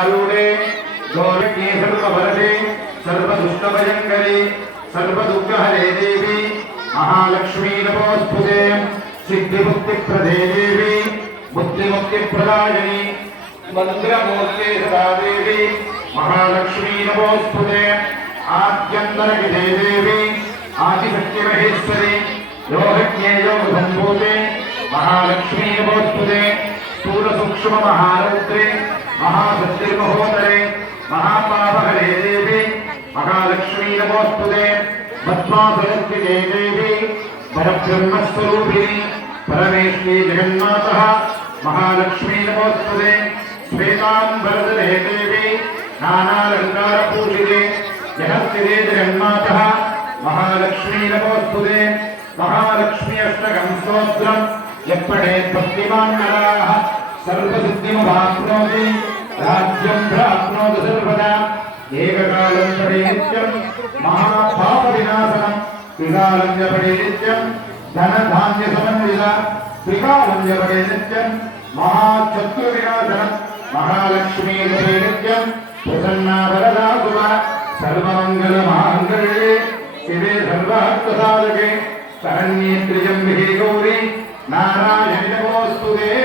आरूढे गोरख्ये सर्ववरदे सर्वदुष्टभयङ्करे सर्वदुःखहरे देवी महालक्ष्मी नमोऽस्तुते सिद्धिमुक्तिप्रदे देवी बुद्धिमुक्तिप्रदायिनी मन्दिरमूर्ते सदा देवी महालक्ष्मी नमोऽस्तुते आद्यन्तरगिते देवी आदिशक्तिमहेश्वरी योगज्ञे योगसम्भूते महालक्ष्मी नमोऽस्तुते स्थूलसूक्ष्ममहारौद्रे महासत्तिर्महोदरे महापापहरे देवी महालक्ष्मी नमोस्तुते पद्मासनस्थिते देवी परब्रह्मस्वरूपिणी परमेश्वरी जगन्मातः महालक्ष्मी नमोस्तुते श्वेताम्बरदने देवी नानालङ्कारपूजिते जगत्स्थिते जगन्मातः महालक्ष्मी नमोस्तुते महालक्ष्मी अष्टकं स्तोत्रम् यप्पडे भक्तिमान् नराः सर्वसिद्धिमवाप्नोति राज्यं प्राप्नोति सर्वदा एककालं पडे नित्यं महापापविनाशनं त्रिकालं च पडे नित्यं धनधान्यसमन्वित त्रिकालं च पडे नित्यं महाचतुर्विनाशनं महालक्ष्मी पडे नित्यं प्रसन्ना वरदा सुव सर्वमङ्गलमाङ्गल्ये शिवे सर्वार्थसाधके शरण्ये त्र्यम्बिके गौरी नारायणि नमोऽस्तुते ॐ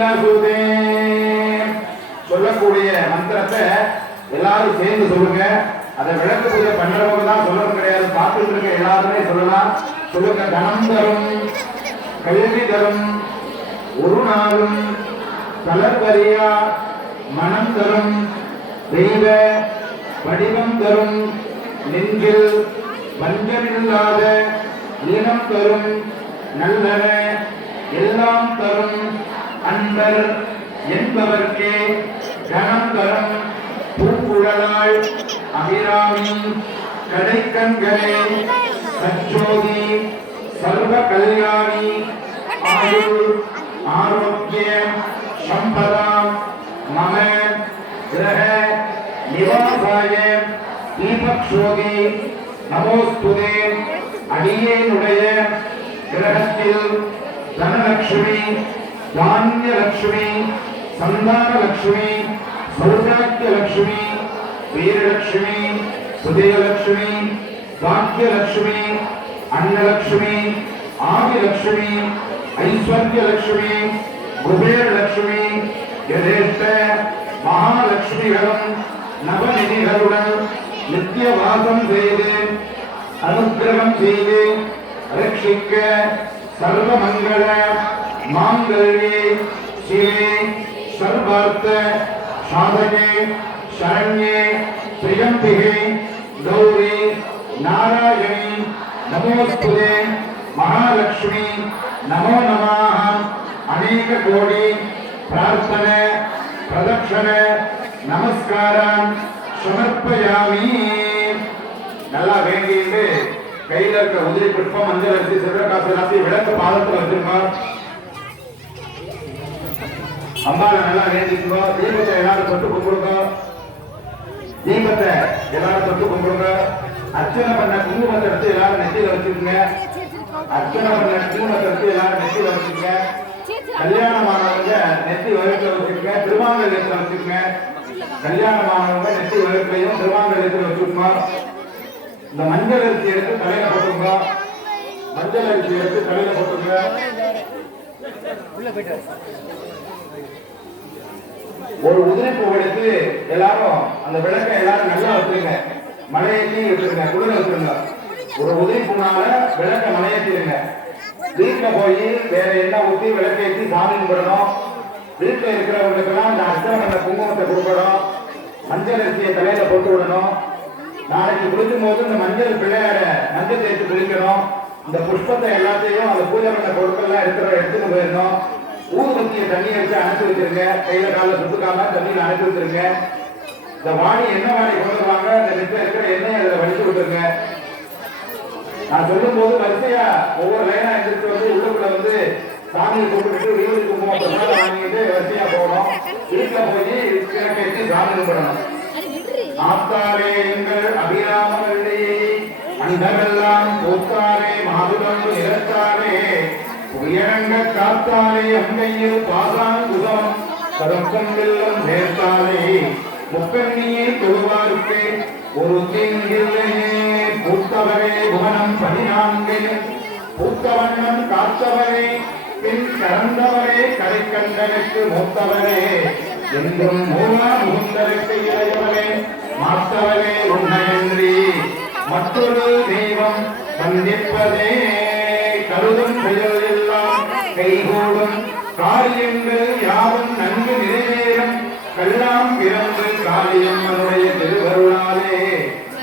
லசுதே சொல்லக்கூடிய மந்திரத்தை எல்லாரும் சேர்ந்து சொல்லுங்க. அதை விளக்கு பூஜை பண்றவங்க தான் சொல்லணும் கிடையாது. பார்த்துட்டு இருக்க எல்லாருமே சொல்லலாம். சொல்லுங்க தனம் தரும் கல்வி தரும் ஒரு நாளும் தளர்வரியா மனம் தரும் தெய்வ வடிவம் தரும் நெஞ்சில் பஞ்சமில்லாத இனம் தரும் நல்லன எல்லாம் தரும் அன்பர் என்பவர்க்கே கணம் தரும் பூக்குழலாய் அபிராமி கடைக்கண்களே சச்சோதி சர்வ கல்யாணி ஆயுள் ஆரோக்கிய சம்பதாம் மம கிரக நிவாசாய தீபக்ஷோதி நமோஸ்துதே அடியேனுடைய கிரகத்தில் தனலட்சுமி தானியலட்சுமி சந்தானலட்சுமி சௌராக்கியலட்சுமி வீரலட்சுமி உதயலட்சுமி பாக்கியலட்சுமி அன்னலட்சுமி ஆதிலட்சுமி ஐஸ்வர்யலட்சுமி குபேரலட்சுமி யதேஷ்ட மகாலட்சுமிகளும் நவநிதிகளுடன் நித்திய வாசம் செய்து அனுகிரகம் செய்து ரட்சிக்க சர்வமங்கள மாங்கல்யே சிவே சர்வார்த்த சாதகே சரண்யே பிரியம்பிகே கௌரி நாராயணி நமோஸ்துதே மகாலட்சுமி நமோ நமாக அநேக கோடி பிரார்த்தனை பிரதட்சண நமஸ்காரம் சமர்ப்பயாமி. நல்லா வேண்டிட்டு கையில இருக்க உதிரி புஷ்பம் மஞ்சள் அரிசி சிவகாசி ராசி விளக்கு பாதத்தில் வச்சிருக்கோம் அம்பாவை நல்லா வேண்டிக்கோ தீபத்தை எல்லாரும் தொட்டு கும்பிடுங்க. தீபத்தை எல்லாரும் தொட்டு கும்பிடுங்க. அர்ச்சனை பண்ண குங்குமத்தை எடுத்து எல்லாரும் நெத்தியில வச்சுக்கோங்க. அர்ச்சனை பண்ண குங்குமத்தை எடுத்து எல்லாரும் நெத்தியில வச்சுக்கோங்க. கல்யாணமானவங்க நெத்தி வகுப்புல வச்சுக்கோங்க. திருமாங்கல்யத்துல வச்சுக்கோங்க. கல்யாணமானவங்க நெத்தி வகுப்புலையும் திருமாங்கல்யத்துல வச்சுக்கோங்க. இந்த மஞ்சள் அரிசி எடுத்து தலையில போட்டுங்க மஞ்சள் அரிசி எடுத்து தலையில போட்டுங்க ஒரு உதிரி பூ எடுத்து எல்லாரும் அந்த விளக்கை எல்லாரும் நல்லா வச்சிருங்க. மலையேற்றி வச்சிருங்க குளிர வச்சிருங்க ஒரு உதிரி பூனால விளக்க மலையேற்றிருங்க வீட்டுல போய் வேற என்ன ஊத்தி விளக்கேற்றி சாமி கும்பிடணும். வீட்டுல இருக்கிறவங்களுக்கெல்லாம் இந்த அர்ச்சனை குங்குமத்தை கொடுக்கணும். மஞ்சள் அரிசியை தலையில போட்டு விடணும். நாளைக்கு குளிக்கும் போது இந்த மஞ்சள் பிள்ளையார மஞ்சள் தேய்த்து குளிக்கணும். இந்த புஷ்பத்தை எல்லாத்தையும் அந்த பூஜை பண்ண பொருட்கள்லாம் எடுக்கிற எடுத்துட்டு போயிடணும். ஊதுபத்திய தண்ணி வச்சு அணைச்சி வச்சிருங்க. கையில காலில் சுட்டுக்காம தண்ணியில் அணைச்சி வச்சிருங்க. இந்த வாணி என்ன வாணி கொண்டு வாங்க இந்த நெட்டில் இருக்கிற எண்ணெயை அதில் வடிச்சு விட்டுருங்க. நான் சொல்லும் போது வரிசையா ஒவ்வொரு லைனா எந்திரிச்சு வந்து உள்ளுக்குள்ள வந்து சாமியை கும்பிட்டுட்டு வீடு குங்குமத்தை மேல வாங்கிட்டு வரிசையா போகணும். வீட்டுல போய் கிழக்கு வச்சு சாமி கும்பிடணும். ஆத்தாரே எங்கள் அபிராமவல்லே அண்டமெல்லாம் போத்தாரே உயரங்க காத்தாலே அங்கையில் பாசாங்குதம் கருக்கம் வெள்ளம் சேர்த்தாரே முக்கண்ணியே தொழுவாருக்கு ஒரு தீங்கில்லையே பூத்தவரே புவனம் பதினான்கு பூத்தவண்ணம் காத்தவரே பின் கறந்தவரே கரை கண்டனுக்கு மூத்தவரே. என்றும் மூலா முகுந்தருக்கு இளையவரே மாத்தவரே உண்மையன்றி. மற்றொரு தெய்வம் சந்திப்பதே கருதும் செயல் கைகூடும். காரியங்கள் யாவும் நன்கு நிறைவேறும். கல்லாம் பிறந்து காளியம்மனுடைய திருவருளாலே.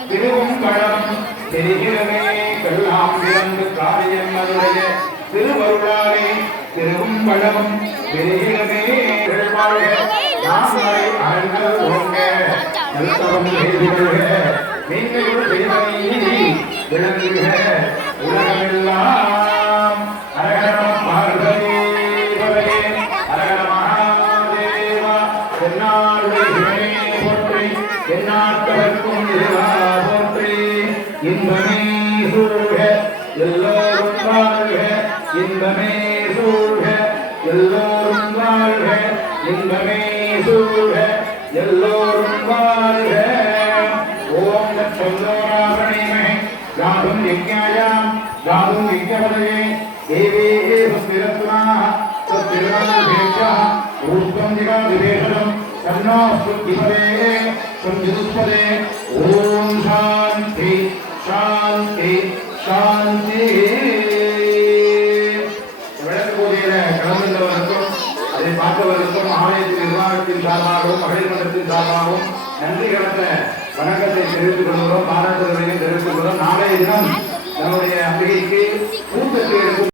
திருவும் களம் தெரிகிறமே. கல்லாம் பிறந்து காளியம்மனுடைய திருவருளாலே. திருவும் பழமும் தெரிகிறமே. வாழ்க நாமரை ஓங்க. நல்லவம் செய்திருக நீங்கள் செய்வனை விளங்குக. உலகமெல்லாம் இன்பமே சூழ்க எல்லோரும் வாழ்க இன்பமே சூழ்க எல்லோரும் வாழ்க இன்பமே சூழ்க எல்லோரும் வாழ்க ஓம் தச்சந்தோராபணேமஹே யாதும் யஜ்ஞாயாம் யாதும் யஜ்ஞபதயே देवे சுஸ்திரத்னாः சுஸ்திரநாதேभ्यः ஊர்த்வம் ஜிகாதிவேஷனம் தன்னோ சுத்திபதே சஞ்சுதுஸ்பதே ஓம் சாந்தி சாந்தி சாந்தி விளக்கு அதை பார்த்தவர்களுக்கும் ஆலயத்தின் நிர்வாகத்தின் சார்பாகவும் மகளிர் மன்றத்தின் சார்பாகவும் நன்றி கடந்த வணக்கத்தை தெரிவித்துக் கொள்கிறோம் பாராட்டுதலையும் தெரிவித்துக் கொள்கிறோம். நாளைய தினம் நம்முடைய அம்பிகைக்கு கூட்டத்தில்